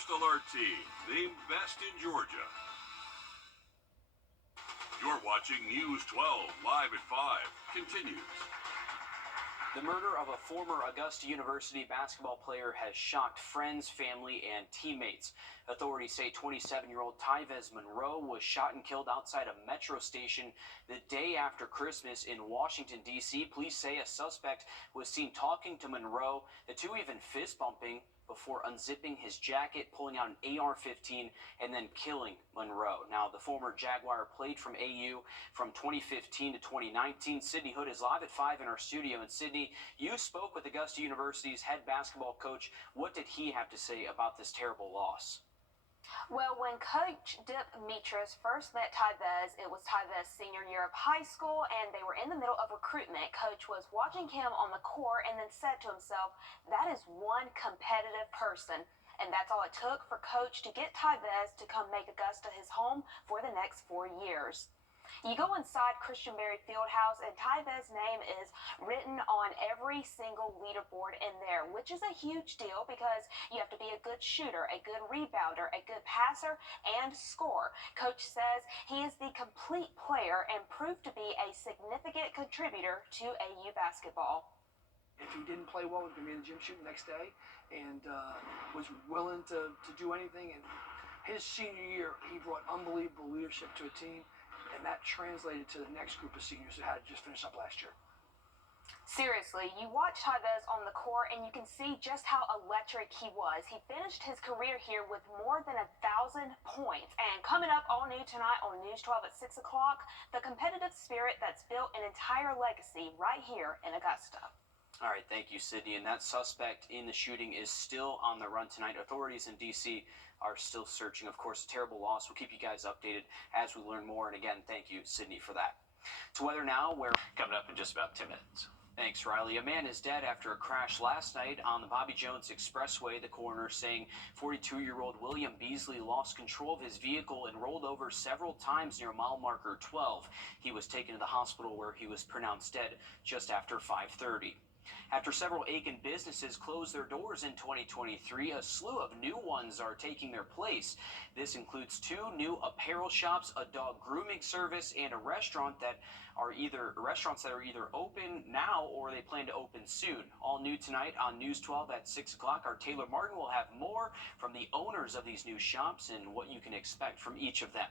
First Alert Team, named best in Georgia. You're watching News 12, live at 5. Continues. The murder of a former Augusta University basketball player has shocked friends, family, and teammates. Authorities say 27-year-old Tyvez Monroe was shot and killed outside a metro station the day after Christmas in Washington, D.C. Police say a suspect was seen talking to Monroe, the two even fist-bumping before unzipping his jacket, pulling out an AR-15, and then killing Monroe. Now, the former Jaguar played from AU from 2015 to 2019. Sydney Hood is live at 5 in our studio. And Sydney, you spoke with Augusta University's head basketball coach. What did he have to say about this terrible loss? Well, when Coach Dip Mitras first met Tyvez, it was Tyvez's senior year of high school, and they were in the middle of recruitment. Coach was watching him on the court and then said to himself, that is one competitive person. And that's all it took for Coach to get Tyvez to come make Augusta his home for the next 4 years. You go inside Christian Berry Fieldhouse, and Tyvez's name is written on every single leaderboard in there, which is a huge deal because you have to be a good shooter, a good rebounder, a good passer, and scorer. Coach says he is the complete player and proved to be a significant contributor to AU basketball. If he didn't play well, he was going to be in the gym shooting the next day, and was willing to do anything. And his senior year, he brought unbelievable leadership to a team. And that translated to the next group of seniors who had just finished up last year. Seriously, you watch Tyvez on the court and you can see just how electric he was. He finished his career here with more than 1,000 points. And coming up all new tonight on News 12 at 6 o'clock, the competitive spirit that's built an entire legacy right here in Augusta. All right, thank you, Sydney. And that suspect in the shooting is still on the run tonight. Authorities in D.C. are still searching. Of course, a terrible loss. We'll keep you guys updated as we learn more. And again, thank you, Sydney, for that. To weather now, where coming up in just about 10 minutes. Thanks, Riley. A man is dead after a crash last night on the Bobby Jones Expressway. The coroner saying 42-year-old William Beasley lost control of his vehicle and rolled over several times near mile marker 12. He was taken to the hospital where he was pronounced dead just after 5:30. After several Aiken businesses closed their doors in 2023, a slew of new ones are taking their place. This includes 2 new apparel shops, a dog grooming service, and a restaurant that are either open now or they plan to open soon. All new tonight on News 12 at 6 o'clock. Our Taylor Martin will have more from the owners of these new shops and what you can expect from each of them.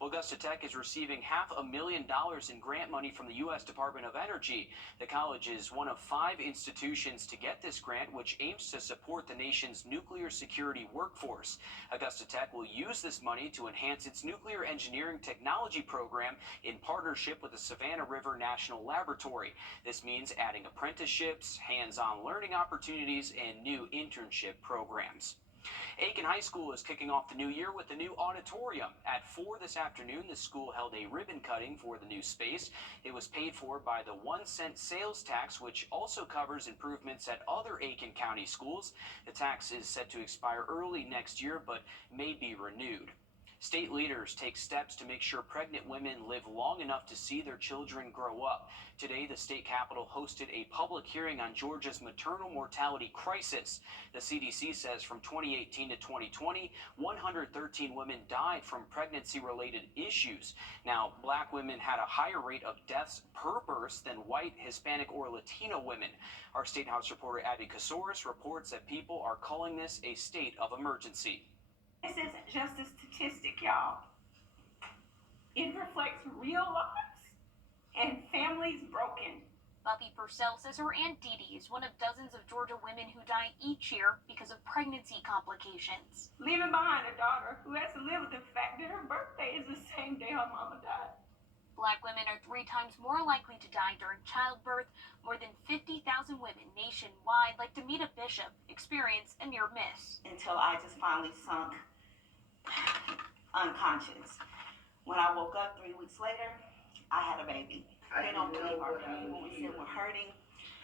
Well, Augusta Tech is receiving $500,000 in grant money from the U.S. Department of Energy. The college is one of 5 institutions to get this grant, which aims to support the nation's nuclear security workforce. Augusta Tech will use this money to enhance its nuclear engineering technology program in partnership with the Savannah River National Laboratory. This means adding apprenticeships, hands-on learning opportunities, and new internship programs. Aiken High School is kicking off the new year with a new auditorium. At 4 this afternoon, the school held a ribbon cutting for the new space. It was paid for by the 1-cent sales tax, which also covers improvements at other Aiken County schools. The tax is set to expire early next year, but may be renewed. State leaders take steps to make sure pregnant women live long enough to see their children grow up. Today, the state capitol hosted a public hearing on Georgia's maternal mortality crisis. The CDC says from 2018 to 2020, 113 women died from pregnancy-related issues. Now, black women had a higher rate of deaths per birth than white, Hispanic, or Latino women. Our State House reporter Abby Casoris reports that people are calling this a state of emergency. This isn't just a statistic, y'all. It reflects real lives and families broken. Buffy Purcell says her Aunt Dee Dee is one of dozens of Georgia women who die each year because of pregnancy complications. Leaving behind a daughter who has to live with the fact that her birthday is the same day her mama died. Black women are 3 times more likely to die during childbirth. More than 50,000 women nationwide, like Demita Bishop, experience a near miss. Until I just finally sunk unconscious. When I woke up 3 weeks later, I had a baby. They don't believe our pain when we say we're hurting.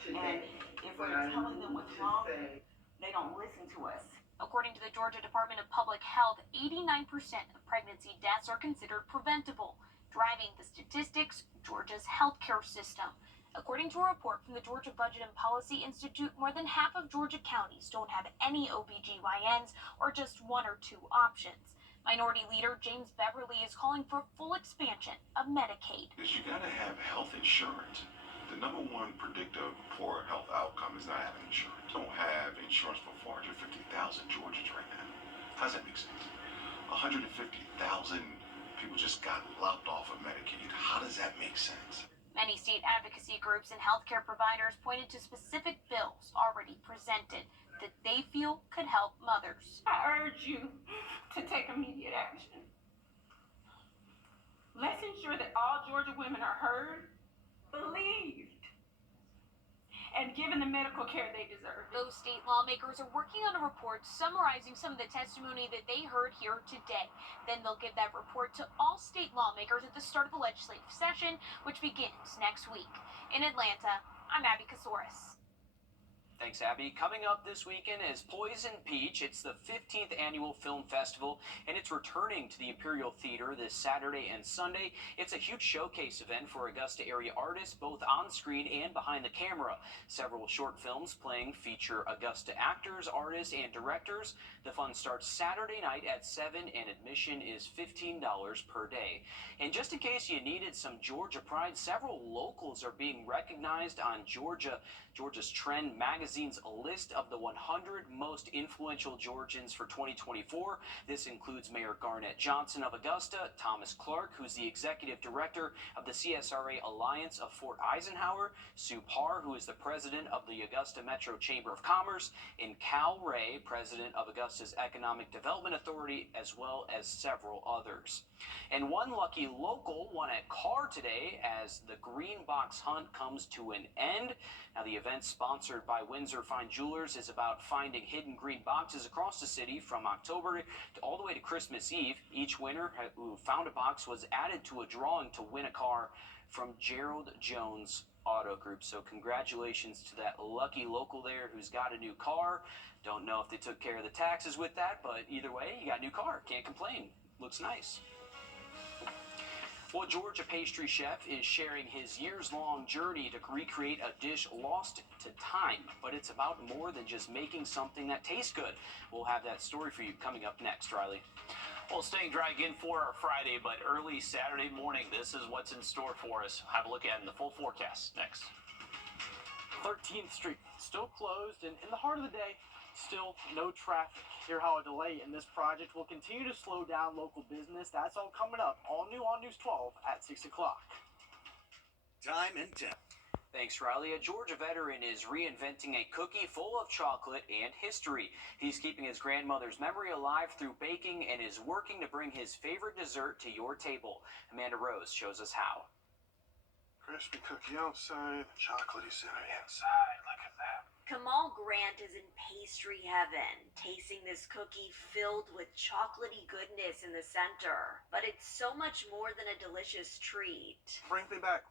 And if we're telling them what's wrong, they don't listen to us. According to the Georgia Department of Public Health, 89% of pregnancy deaths are considered preventable. Driving the statistics, Georgia's healthcare system. According to a report from the Georgia Budget and Policy Institute, more than half of Georgia counties don't have any OBGYNs or just one or two options. Minority Leader James Beverly is calling for full expansion of Medicaid. Is you gotta have health insurance. The number one predictor of poor health outcome is not having insurance. Don't have insurance for 450,000 Georgians right now. How does that make sense? 150,000 people just got lopped off of Medicaid. How does that make sense? Many state advocacy groups and healthcare providers pointed to specific bills already presented that they feel could help mothers. I urge you to take immediate action. Let's ensure that all Georgia women are heard, believed, and given the medical care they deserve. Those state lawmakers are working on a report summarizing some of the testimony that they heard here today. Then they'll give that report to all state lawmakers at the start of the legislative session, which begins next week. In Atlanta, I'm Abby Kasouris. Thanks, Abby. Coming up this weekend is Poison Peach. It's the 15th annual film festival, and it's returning to the Imperial Theater this Saturday and Sunday. It's a huge showcase event for Augusta area artists, both on screen and behind the camera. Several short films playing feature Augusta actors, artists, and directors. The fun starts Saturday night at 7, and admission is $15 per day. And just in case you needed some Georgia pride, several locals are being recognized on Georgia's Trend magazine's list of the 100 most influential Georgians for 2024. This includes Mayor Garnett Johnson of Augusta, Thomas Clark, who's the executive director of the CSRA Alliance of Fort Eisenhower, Sue Parr, who is the president of the Augusta Metro Chamber of Commerce, and Cal Ray, president of Augusta's Economic Development Authority, as well as several others. And one lucky local won a car today as the Green Box Hunt comes to an end. Now, the event, sponsored by Windsor Fine Jewelers, is about finding hidden green boxes across the city from October to all the way to Christmas Eve. Each winner who found a box was added to a drawing to win a car from Gerald Jones Auto Group. So congratulations to that lucky local there who's got a new car. Don't know if they took care of the taxes with that, but either way, you got a new car. Can't complain. Looks nice. Well, Georgia pastry chef is sharing his years-long journey to recreate a dish lost to time, but it's about more than just making something that tastes good. We'll have that story for you coming up next, Riley. Well, staying dry again for our Friday, but early Saturday morning, this is what's in store for us. Have a look at it in the full forecast next. 13th Street still closed, and in the heart of the day, still no traffic. Hear how a delay in this project will continue to slow down local business. That's all coming up. All new on News 12 at 6 o'clock. Time and temp. Thanks, Riley. A Georgia veteran is reinventing a cookie full of chocolate and history. He's keeping his grandmother's memory alive through baking and is working to bring his favorite dessert to your table. Amanda Rose shows us how. Crispy cookie outside, chocolatey center inside. Look at that. Kamal Grant is in pastry heaven, tasting this cookie filled with chocolatey goodness in the center. But it's so much more than a delicious treat. Brings me back.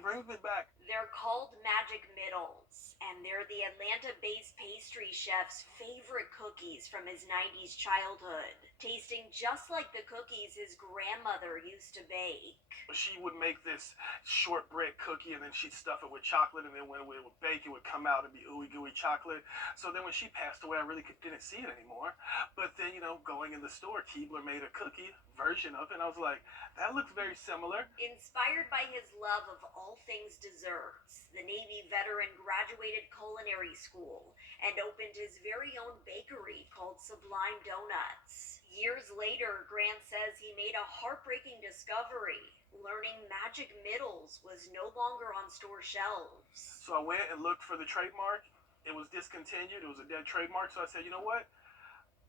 Brings me back. They're called Magic Middles, and they're the Atlanta-based pastry chef's favorite cookies from his 90s childhood, tasting just like the cookies his grandmother used to bake. She would make this shortbread cookie, and then she'd stuff it with chocolate, and then when it would bake, it would come out and be ooey gooey chocolate. So then when she passed away, I really didn't see it anymore. But then, going in the store, Keebler made a cookie version of it, and I was like, that looks very similar. Inspired by his love of all things desserts, the Navy veteran graduated culinary school and opened his very own bakery called Sublime Donuts. Years later, Grant says he made a heartbreaking discovery, learning Magic Middles was no longer on store shelves. So I went and looked for the trademark. It was discontinued. It was a dead trademark. So I said, you know what?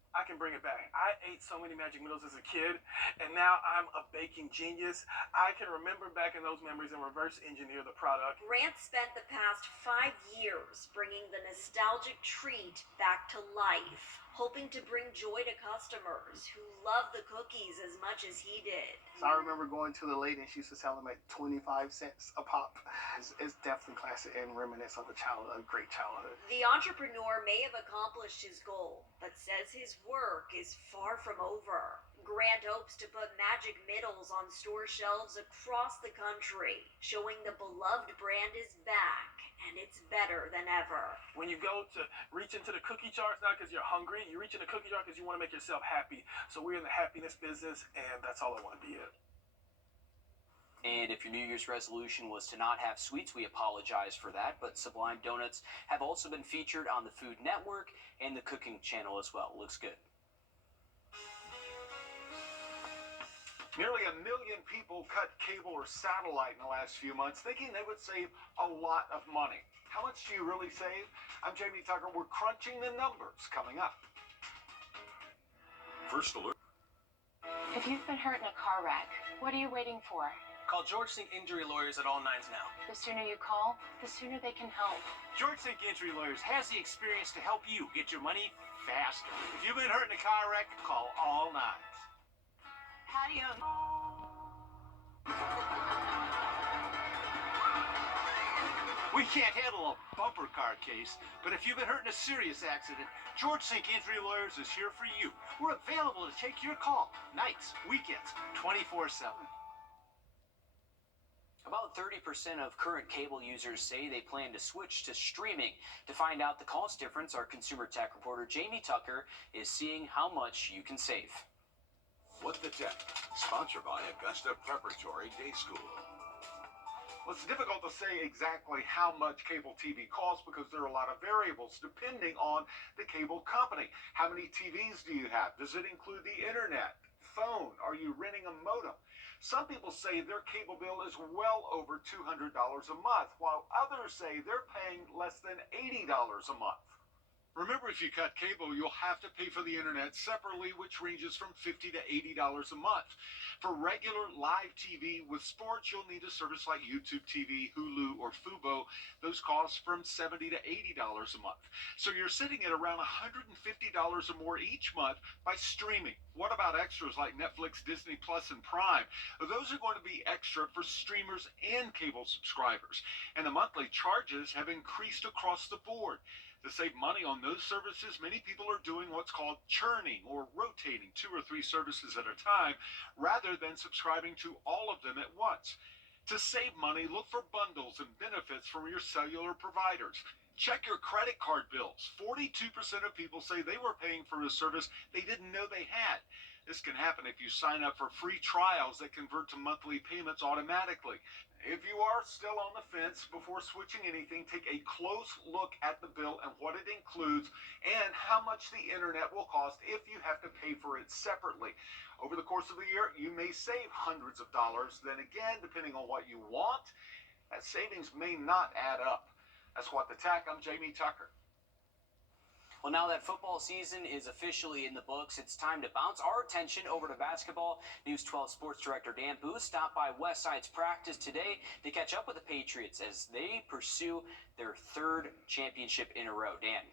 I can bring it back. I ate so many Magic Middles as a kid, and now I'm a baking genius. I can remember back in those memories and reverse engineer the product. Grant spent the past 5 years bringing the nostalgic treat back to life, hoping to bring joy to customers who love the cookies as much as he did. So I remember going to the lady and she used to sell them at 25 cents a pop. It's definitely classic and reminiscent of a great childhood. The entrepreneur may have accomplished his goal, but says his work is far from over. Grant hopes to put Magic Middles on store shelves across the country, showing the beloved brand is back and it's better than ever. When you go to reach into the cookie jar, it's not because you're hungry. You reach in the cookie jar because you want to make yourself happy. So we're in the happiness business, and that's all I want to be in. And if your New Year's resolution was to not have sweets, we apologize for that. But Sublime Donuts have also been featured on the Food Network and the Cooking Channel as well. Looks good. Nearly 1 million people cut cable or satellite in the last few months, thinking they would save a lot of money. How much do you really save? I'm Jamie Tucker. We're crunching the numbers coming up. First alert. If you've been hurt in a car wreck, what are you waiting for? Call George Sink Injury Lawyers at all nines now. The sooner you call, the sooner they can help. George Sink Injury Lawyers has the experience to help you get your money faster. If you've been hurt in a car wreck, call all nines. How do you... We can't handle a bumper car case, but if you've been hurt in a serious accident, George Sink Injury Lawyers is here for you. We're available to take your call, nights, weekends, 24/7. About 30% of current cable users say they plan to switch to streaming. To find out the cost difference, our consumer tech reporter Jamie Tucker is seeing how much you can save. What the Tech, sponsored by Augusta Preparatory Day School. Well, it's difficult to say exactly how much cable TV costs because there are a lot of variables depending on the cable company. How many TVs do you have? Does it include the internet, phone? Are you renting a modem? Some people say their cable bill is well over $200 a month, while others say they're paying less than $80 a month. Remember, if you cut cable, you'll have to pay for the internet separately, which ranges from $50 to $80 a month. For regular live TV with sports, you'll need a service like YouTube TV, Hulu, or Fubo. Those cost from $70 to $80 a month. So you're sitting at around $150 or more each month by streaming. What about extras like Netflix, Disney Plus, and Prime? Those are going to be extra for streamers and cable subscribers. And the monthly charges have increased across the board. To save money on those services, many people are doing what's called churning or rotating 2 or 3 services at a time rather than subscribing to all of them at once. To save money, look for bundles and benefits from your cellular providers. Check your credit card bills. 42% of people say they were paying for a service they didn't know they had. This can happen if you sign up for free trials that convert to monthly payments automatically. If you are still on the fence before switching anything, take a close look at the bill and what it includes and how much the internet will cost if you have to pay for it separately. Over the course of the year, you may save hundreds of dollars. Then again, depending on what you want, that savings may not add up. That's What the Tech. I'm Jamie Tucker. Well, now that football season is officially in the books, it's time to bounce our attention over to basketball. News 12 Sports Director Dan Booth stopped by Westside's practice today to catch up with the Patriots as they pursue their 3rd championship in a row. Dan.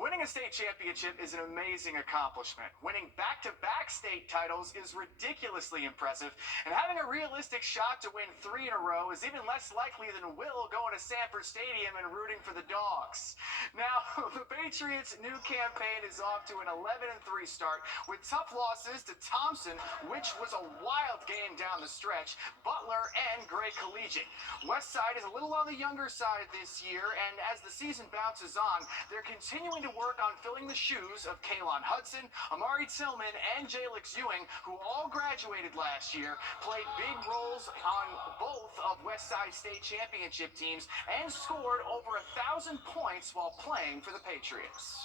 Winning a state championship is an amazing accomplishment. Winning back-to-back state titles is ridiculously impressive, and having a realistic shot to win 3 in a row is even less likely than Will going to Sanford Stadium and rooting for the Dogs. Now, the Patriots' new campaign is off to an 11-3 start with tough losses to Thompson, which was a wild game down the stretch, Butler, and Gray Collegiate. Westside is a little on the younger side this year, and as the season bounces on, they're continuing to work on filling the shoes of Kalon Hudson, Amari Tillman, and Jalix Ewing, who all graduated last year, played big roles on both of Westside State Championship teams, and scored over 1,000 points while playing for the Patriots.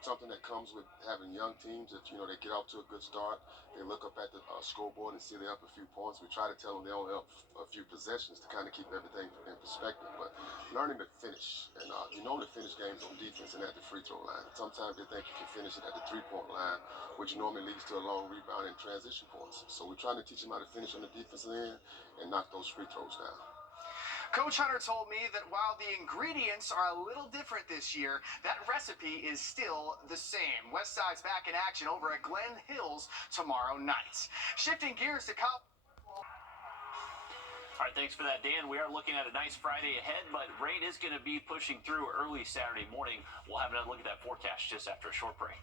Something that comes with having young teams that, they get off to a good start. They look up at the scoreboard and see they're up a few points. We try to tell them they're only up a few possessions to kind of keep everything in perspective. But learning to finish, and you normally finish games on defense and at the free throw line. Sometimes they think you can finish it at the 3-point line, which normally leads to a long rebound and transition points. So we're trying to teach them how to finish on the defensive end and knock those free throws down. Coach Hunter told me that while the ingredients are a little different this year, that recipe is still the same. Westside's back in action over at Glen Hills tomorrow night. Shifting gears to college. All right, thanks for that, Dan. We are looking at a nice Friday ahead, but rain is going to be pushing through early Saturday morning. We'll have another look at that forecast just after a short break.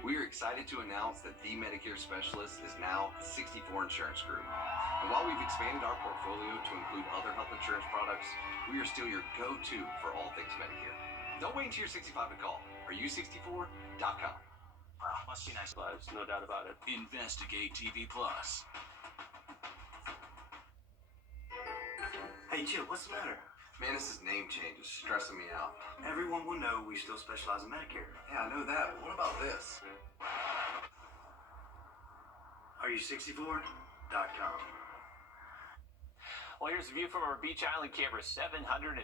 We are excited to announce that the Medicare Specialist is now 64 Insurance Group. And while we've expanded our portfolio to include other health insurance products, we are still your go-to for all things Medicare. Don't wait until you're 65 to call. Are-you64.com. Wow, must be nice lives, no doubt about it. Investigate TV Plus. Hey, Chip, what's the matter? Man, this name change is stressing me out. Everyone will know we still specialize in Medicare. Yeah, I know that, but what about this? Are-you64.com. Well, here's a view from our Beach Island camera, 750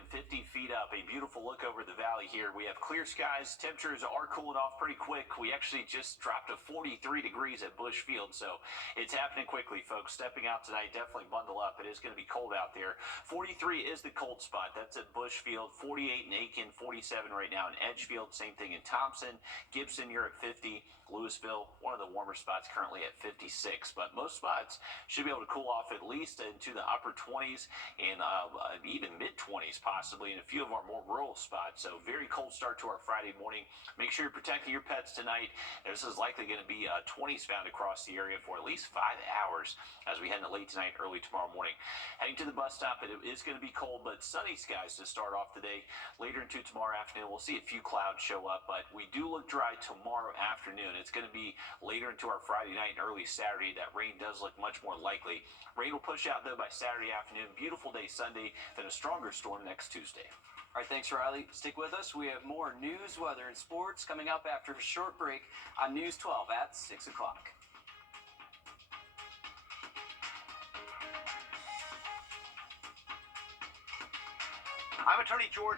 feet up. A beautiful look over the valley here. We have clear skies. Temperatures are cooling off pretty quick. We actually just dropped to 43 degrees at Bush Field, so it's happening quickly, folks. Stepping out tonight, definitely bundle up. It is going to be cold out there. 43 is the cold spot. That's at Bush Field. 48 in Aiken, 47 right now in Edgefield. Same thing in Thompson. Gibson, you're at 50. Louisville, one of the warmer spots, currently at 56. But most spots should be able to cool off at least into the upper 20s and even mid-20s possibly in a few of our more rural spots. So very cold start to our Friday morning. Make sure you're protecting your pets tonight. This is likely going to be 20s found across the area for at least 5 hours as we head into late tonight, early tomorrow morning. Heading to the bus stop, it is going to be cold, but sunny skies to start off the day. Later into tomorrow afternoon, we'll see a few clouds show up, but we do look dry tomorrow afternoon. It's going to be later into our Friday night and early Saturday that rain does look much more likely. Rain will push out, though, by Saturday afternoon. Beautiful day Sunday, then a stronger storm next Tuesday. All right, thanks, Riley. Stick with us. We have more news, weather, and sports coming up after a short break on News 12 at 6 o'clock. I'm Attorney George